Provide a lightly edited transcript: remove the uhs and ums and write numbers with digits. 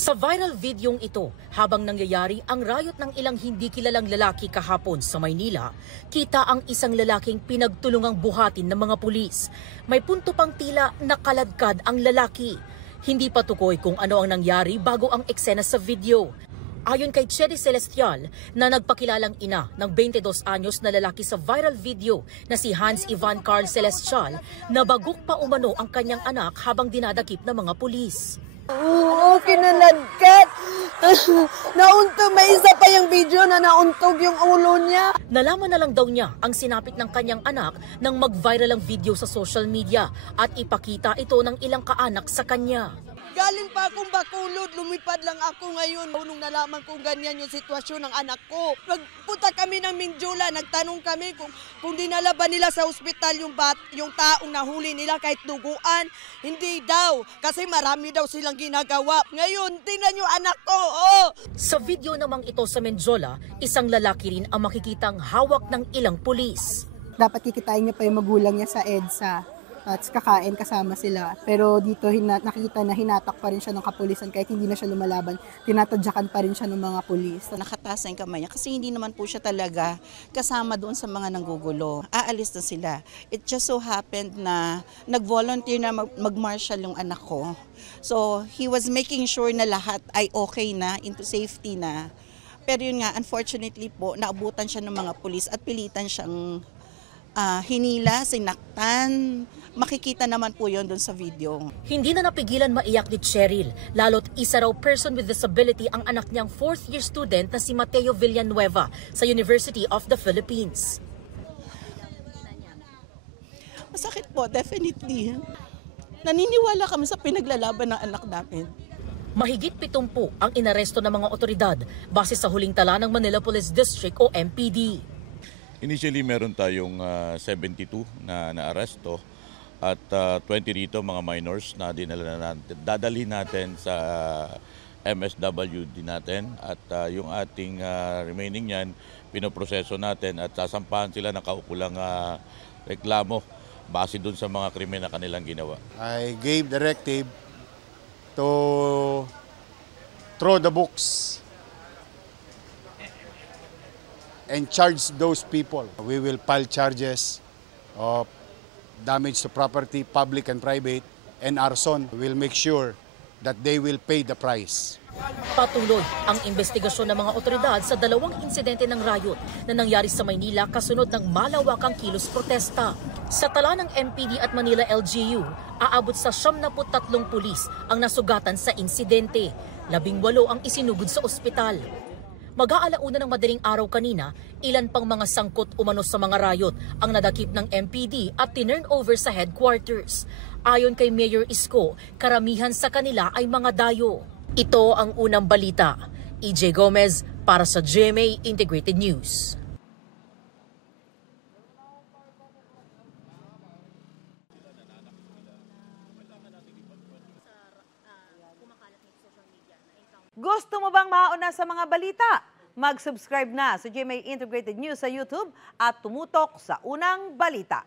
Sa viral videong ito, habang nangyayari ang riot ng ilang hindi kilalang lalaki kahapon sa Maynila, kita ang isang lalaking pinagtulungang buhatin ng mga pulis. May punto pang tila nakaladkad ang lalaki. Hindi pa tukoy kung ano ang nangyari bago ang eksena sa video. Ayon kay Cherry Celestial na nagpakilalang ina ng 22 anyos na lalaki sa viral video na si Hans Ivan Carl Celestial, nabagok pa umano ang kanyang anak habang dinadakip ng mga pulis. Oo, kinaladkat. Nauntog, may isa pa yung video na nauntog yung ulo niya. Nalaman na lang daw niya ang sinapit ng kanyang anak nang mag-viral ang video sa social media at ipakita ito ng ilang kaanak sa kanya. Galing pa akong Bacolod, lumipad lang ako ngayon. Nung nalaman kong ganyan yung sitwasyon ng anak ko. Nagpunta kami ng Mindiola, nagtanong kami kung dinala ba nila sa ospital yung taong nahuli nila kahit duguan. Hindi daw, kasi marami daw silang ginagawa. Ngayon, tingnan yung anak ko. Oh. Sa video namang ito sa Mindiola, isang lalaki rin ang makikitang hawak ng ilang pulis. Dapat kikitain niya pa yung magulang niya sa EDSA at kakain kasama sila. Pero dito nakita na hinatak pa rin siya ng kapulisan kahit hindi na siya lumalaban. Tinatadyakan pa rin siya ng mga pulis. Nakataas ang kamay niya kasi hindi naman po siya talaga kasama doon sa mga nanggugulo. Aalis na sila. It just so happened na nag-volunteer na mag-marshal yung anak ko. So he was making sure na lahat ay okay na, into safety na. Pero yun nga, unfortunately po, naabutan siya ng mga pulis at pilitan siyang hinila, sinaktan. Makikita naman po yun dun sa video. Hindi na napigilan maiyak ni Cheryl, lalo't isa raw person with disability ang anak niyang 4th year student na si Mateo Villanueva sa University of the Philippines. Masakit po, definitely. Naniniwala kami sa pinaglalaban ng anak namin. Mahigit 70 ang inaresto ng mga otoridad base sa huling tala ng Manila Police District o MPD. Initially, meron tayong 72 na naaresto at 20 rito mga minors na dadalhin natin sa MSWD natin at yung ating remaining yan, pinoproseso natin at sasampahan sila ng kaukulang reklamo base dun sa mga krimen na kanilang ginawa. I gave directive to throw the books and charge those people. We will file charges of damage to property, public and private, and arson. We will make sure that they will pay the price. Patuloy ang investigasyon ng mga otoridad sa dalawang insidente ng riot na nangyari sa Maynila kasunod ng malawakang kilos protesta. Sa tala ng MPD at Manila LGU, aabot sa 73 pulis ang nasugatan sa insidente. 18 ang isinugod sa ospital. Mag-aalauna ng madaling araw kanina, ilan pang mga sangkot umano sa mga riot ang nadakip ng MPD at tinurn over sa headquarters. Ayon kay Mayor Isko, karamihan sa kanila ay mga dayo. Ito ang unang balita. EJ Gomez para sa GMA Integrated News. Gusto mo bang mauna sa mga balita? Mag-subscribe na sa GMA Integrated News sa YouTube at tumutok sa unang balita.